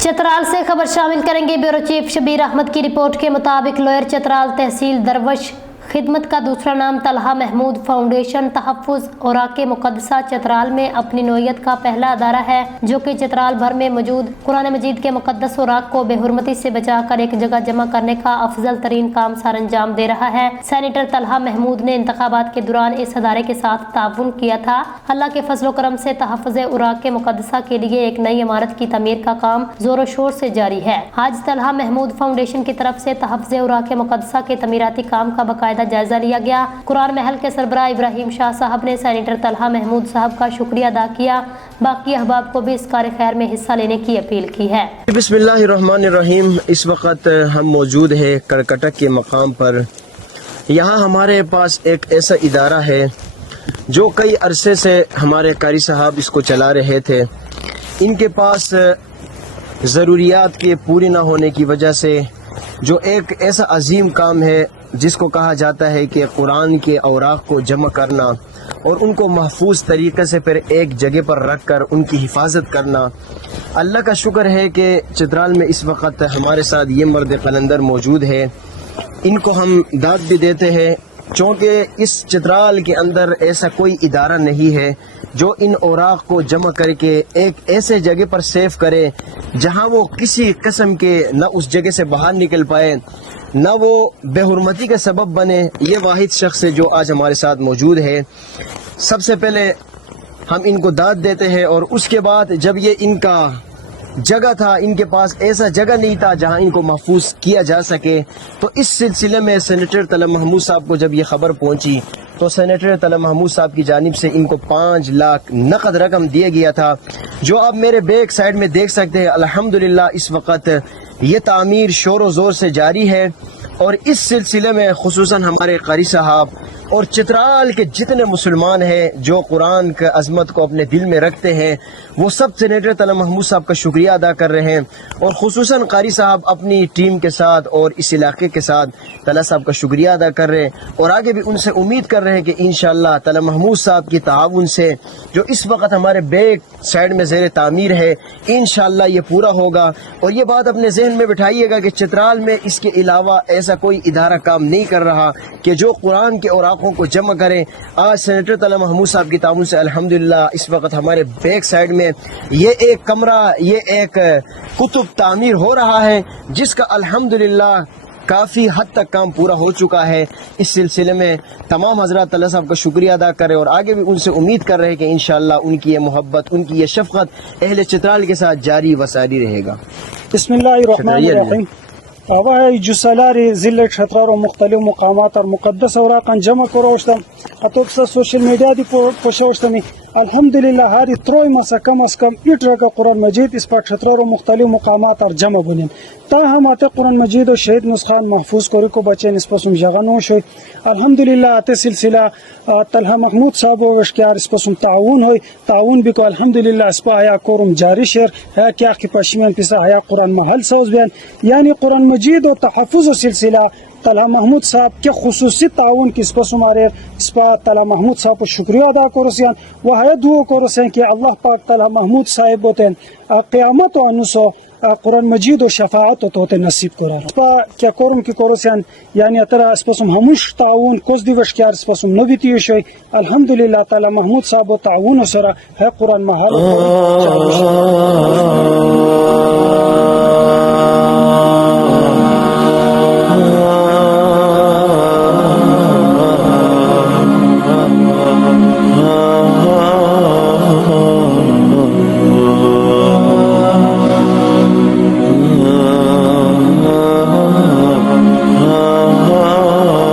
चतराल से खबर शामिल करेंगे। ब्यूरो चीफ शबीर अहमद की रिपोर्ट के मुताबिक लोअर चतराल तहसील दरवश खिदमत का दूसरा नाम तलहा महमूद फाउंडेशन तहफ़्फ़ुज़ औराक़े मुक़द्दसा चतराल में अपनी नौइयत का पहला अदारा है, जो कि चतराल भर में मौजूद कुरान मजीद के मुक़द्दस औराक़ को बेहुरमती से बचाकर एक जगह जमा करने का अफजल तरीन काम सर अंजाम दे रहा है। सेनेटर तलहा महमूद ने इंतखाबात के दौरान इस अदारे के साथ ताउन किया था। अल्लाह के फजल करम से तहफ़्फ़ुज़ औराक़े मुक़द्दसा के लिए एक नई इमारत की तमीर का काम जोर शोर से जारी है। आज तलहा महमूद फाउंडेशन की तरफ से तहफ़्फ़ुज़ औराक़े मुक़द्दसा के तमीराती काम का बाकायदा जायजा लिया गया। कुरान महल के सरबराह इब्राहिम शाह साहब ने सेनेटर तलहा महमूद साहब का शुक्रिया अदा किया। बाकी अहबाब को भी इस कार्य खैर में हिस्सा लेने की अपील की है। बिस्मिल्लाहिर्रहमानिर्रहीम। इस वक्त हम मौजूद है करकटक के मकाम पर। यहाँ हमारे पास एक ऐसा इदारा है जो कई अरसे से हमारे कारी साहब इसको चला रहे थे। इनके पास ज़रूरियात के पूरी ना होने की वजह से जो एक ऐसा अजीम काम है जिसको कहा जाता है कि कुरान के औराक़ को जमा करना और उनको महफूज तरीक़े से फिर एक जगह पर रख कर उनकी हिफाजत करना। अल्लाह का शुक्र है कि चित्राल में इस वक्त हमारे साथ ये मर्द कलंदर मौजूद है। इनको हम दाद भी देते हैं क्योंकि इस चित्राल के अंदर ऐसा कोई इदारा नहीं है जो इन औराक़ को जमा करके एक ऐसे जगह पर सेव करे जहां वो किसी किस्म के न उस जगह से बाहर निकल पाए, न वो बेहुरमती का सबब बने। ये वाहिद शख्स है जो आज हमारे साथ मौजूद है। सबसे पहले हम इनको दाद देते हैं और उसके बाद जब ये इनका जगह था, इनके पास ऐसा जगह नहीं था जहां इनको महफूज किया जा सके, तो इस सिलसिले में सेनेटर तलहा महमूद साहब को जब ये खबर पहुंची तो सेनेटर तलहा महमूद साहब की जानिब से इनको 5 लाख नकद रकम दिया गया था, जो आप मेरे बैक साइड में देख सकते हैं। अल्हम्दुलिल्लाह इस वक्त ये तामीर शोर ज़ोर से जारी है और इस सिलसिले में खुसूसन हमारे कारी साहब और चित्राल के जितने मुसलमान हैं जो कुरान के अज़मत को अपने दिल में रखते हैं, वो सब सेनेटर तलहा महमूद साहब का शुक्रिया अदा कर रहे हैं। और खुसूसन कारी साहब अपनी टीम के साथ और इस इलाके के साथ तलहा साहब का शुक्रिया अदा कर रहे हैं और आगे भी उनसे उम्मीद कर रहे हैं कि इंशाअल्लाह तलहा महमूद साहब की ताउन से जो इस वक्त हमारे बैक साइड में ज़ेर तामीर है, इंशाअल्लाह ये पूरा होगा। और ये बात अपने जहन में बिठाइएगा कि चित्राल में इसके अलावा ऐसा कोई इदारा काम नहीं कर रहा कि जो कुरान के औराक़ों को जमा करें। आज सेनेटर तलहा महमूद साहब की ताउन से अल्हम्दुलिल्लाह इस वक्त हमारे बैक साइड में ये एक कमरा, ये एक कुतुब तामीर हो रहा है जिसका अल्हम्दुलिल्लाह काफ़ी हद तक काम पूरा हो चुका है। इस सिलसिले में तमाम हज़रात तलहा साहब का शुक्रिया अदा करें और आगे भी उनसे उम्मीद कर रहे हैं कि इंशाअल्लाह उनकी ये मोहब्बत, उनकी ये शफ़क़त अहले चित्राल के साथ जारी व सारी रहेगा। बिस्मिल्लाहिर्रहमानिर्रहीम। आवाज़ जुसलारी ज़िले छतरार और मुख्तलिफ मकामात और मुक़द्दस औराक़ जमा करोश्तम अतोक्सा सोशल मीडिया दी पोशोश्तमी अल्हम्दुलिल्लाह हारी त्रोय मसा कम अज कम इट रगा कुरान मजीद इस पर छतरार और मुख्तलिफ मकामात और जमा बनें ताहम आते कुरान मजीद और शहीद नुस्खान महफूज करी को बचे निस्पसुम जगनोश हो। अल्हम्दुलिल्लाह आते सिलसिला तलहा महमूद साहब वशक्यार इस्पसुम ताउन हो ताउन भी को अल्हम्दुलिल्लाह इस पर हया कोरम जारी शेर है क्या कि पश्चिम पिसा हया कुरान महल सौज बयान यानी कुरान मजीद और तहफ़्फ़ुज़ सिलसिला तलहा महमूद साहब के खुसूसी ताउन की इस्पसुमारे इस पर तलहा महमूद साहब को शुक्रिया अदा करोसियान वह दुआ करोसें कि अल्लाह पाक तलहा महमूद साहब होते क़यामत व अनुसो कुरान मजीद और शफाअत होते नसीब करा क्या कोरम की करोसियान यानी अतरा इस्पसुम हमुश ताउन कोस दिवस क्या इस्पसुम नबी तीशोई अल्हम्दुलिल्लाह तलहा महमूद साहब ताउन सरा है कुरान महल